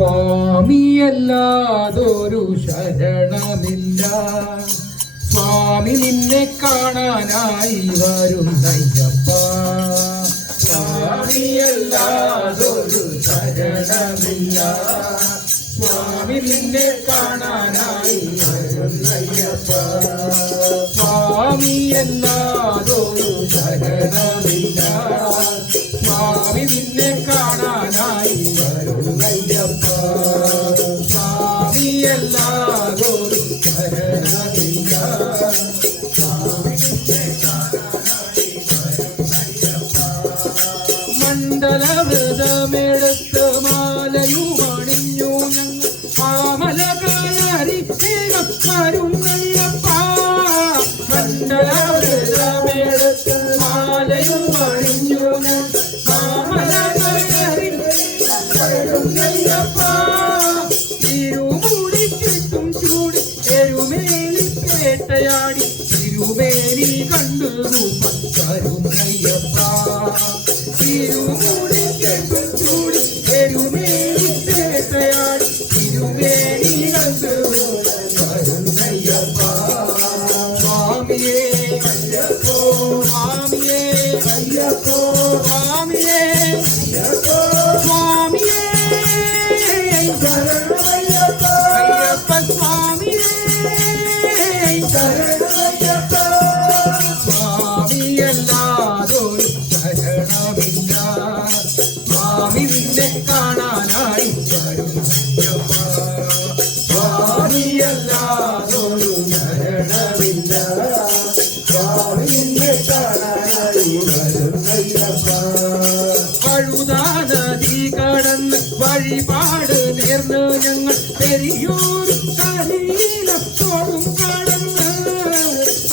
സ്വാമിയല്ലാതൊരു ശരണമില്ല. സ്വാമി നിന്നെ കാണാനായി വരുന്നയ്യപ്പ. സ്വാമിയല്ലാതൊരു ശരണമില്ല. സ്വാമി നിന്നെ കാണാനായി വരുന്നയ്യപ്പ. സ്വാമിയല്ലാതൊരു ശരണമില്ല. സ്വാമി നിന്നെ കാണാനായി വരുന്നയ്യപ്പ. സ്വാമിയല്ലാതൊരു ശരണമില്ല. സ്വാമി നിന്നെ കാണാനായി വരുന്നയ്യപ്പ. മണ്ഡലവ്രതമെടുത്ത് മാലയുമണിഞ്ഞു ഞങ്ങൾ മാമല കയറി വരുന്നയ്യപ്പ. മണ്ഡലവ്രതമെടുത്ത് മാലയുമണിഞ്ഞു മാമല കയറി വരുന്നയ്യപ്പ. തിരുമുടിക്കെട്ടും ചൂടി എരുമേലി പേട്ടയാടി തിരുമേനി കണ്ടു രൂപം വരുന്നയ്യപ്പ. തിരുമുടിക്കെട്ടും ചൂടി എരുമേലി പേട്ടയാടി തിരുമേനി കണ്ടു വരുന്നയ്യപ്പ. സ്വാമിയേ അയ്യപ്പോ സ്വാമിയേ അയ്യപ്പോ സ്വാമിയേ അയ്യപ്പോ സ്വാമിയേ ശരണമയ്യപ്പ. അയ്യപ്പ സ്വാമിയേ ശരണമയ്യപ്പ. സ്വാമിയല്ലാതൊരു ശരണമില്ല. സ്വാമി നിന്നെ കാണാനായി വരുന്നയ്യപ്പ. സ്വാമിയല്ലാതൊരു ശരണമില്ല. സ്വാമി നിന്നെ കാണാനായി വരുന്നയ്യപ്പ. പഴുതാ നദി കടന്ന് വഴിപാട് നേർന്ന് ഞങ്ങൾ പെരിയൂർ കരയിലത്തോടും കടന്ന്.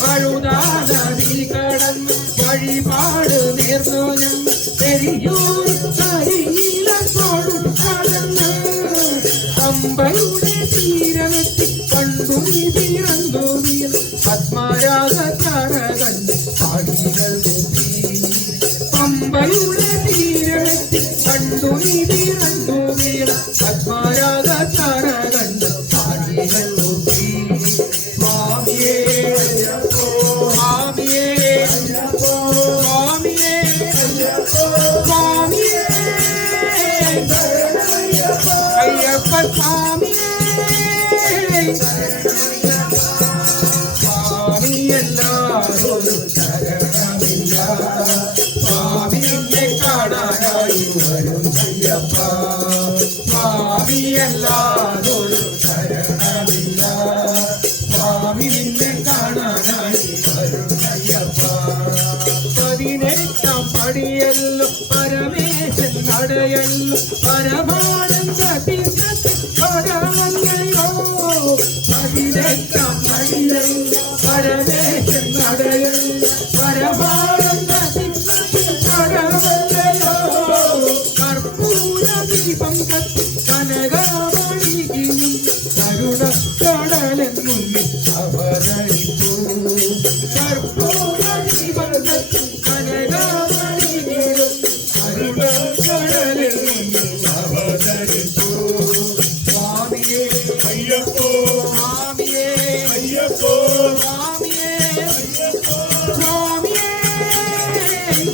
പഴുതാ നദി കടന്ന് വഴിപാട് നേർന്നു ഞങ്ങൾ പെരിയൂർ കരയിലത്തോടും കടന്ന്. പമ്പയുടെ തീരമെത്തി കണ്ടു നീ പിറന്നു വീണ പത്മരാഗത്തറ കണ്ട് പാടികൾ കൂട്ടി. പമ്പയുടെ തീരമെത്തി കണ്ടു നീ പിറന്നു വീണ പത്മരാഗത്തറ കണ്ട് പാടികൾ കൂട്ടി. സ്വാമിയേ അയ്യപ്പോ സ്വാമിയേ അയ്യപ്പോ സ്വാമിയേ അയ്യപ്പോ സ്വാമിയേ ശരണമയ്യപ്പ. അയ്യപ്പ സ്വാമിയേ ശരണമയ്യപ്പ. സ്വാമിയല്ലാതൊരു ശരണമില്ല. സ്വാമി നിന്നെ കാണാനായി വരുന്നയ്യപ്പ. സ്വാമിയല്ലാതൊരു ശരണമില്ല. സ്വാമി നിന്നെ കാണാനായി വരുന്നയ്യപ്പ. 18 പടിയല്ലോ പരമേശൻ നടയല്ലോ പരമാനന്ദ തീർത്ഥത്തിൽ ഭഗവല്ലയോ. 18 പടിയല്ലോ പരമേശൻ നടയല്ലോ പരമാനന്ദ തീർത്ഥത്തിൽ ഭഗവല്ലയോ. കർപ്പൂര ദീപം കത്തി കനകമണികിയും കരുണക്കടലൻ മുന്നിൽ അവതരിപ്പൂ. കർപ്പൂര ദീപം കത്തി കനകമണികിയും കരുണക്കടലൻ മുന്നിൽ അവതരിപ്പൂ. സ്വാമിയേ അയ്യപ്പോ സ്വാമിയേ അയ്യപ്പോ സ്വാമിയേ അയ്യപ്പോ സ്വാമിയേ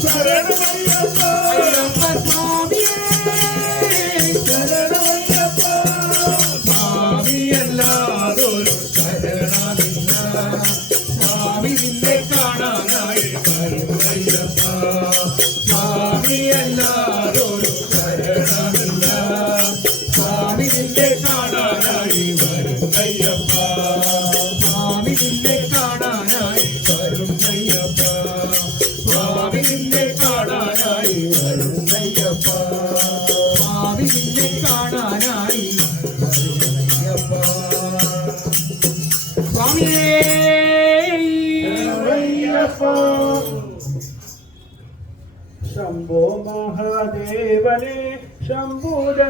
ശരണമയ്യപ്പ. അയ്യപ്പ സ്വാമിയേ ശരണമയ്യപ്പ. സ്വാമിയല്ലാതൊരു ശരണമില്ല. സ്വാമി നിന്നെ കാണാനായി വരുന്നയ്യപ്പ. സ്വാമിയല്ലാതൊരു ശരണമില്ല. സ്വാമി നിന്നെ കാണാനായി വരുന്നയ്യപ്പ. സ്വാമി നിന്നെ കാണാനായി വരുന്നയ്യപ്പ. സ്വാമി നിന്നെ കാണാനായി വരുന്നയ്യപ്പ. സ്വാമി നിന്നെ കാണാനായി വരുന്നയ്യപ്പ. സ്വാമിയേ അയ്യപ്പ. ശംഭോ മഹാദേവനെ ശംഭൂര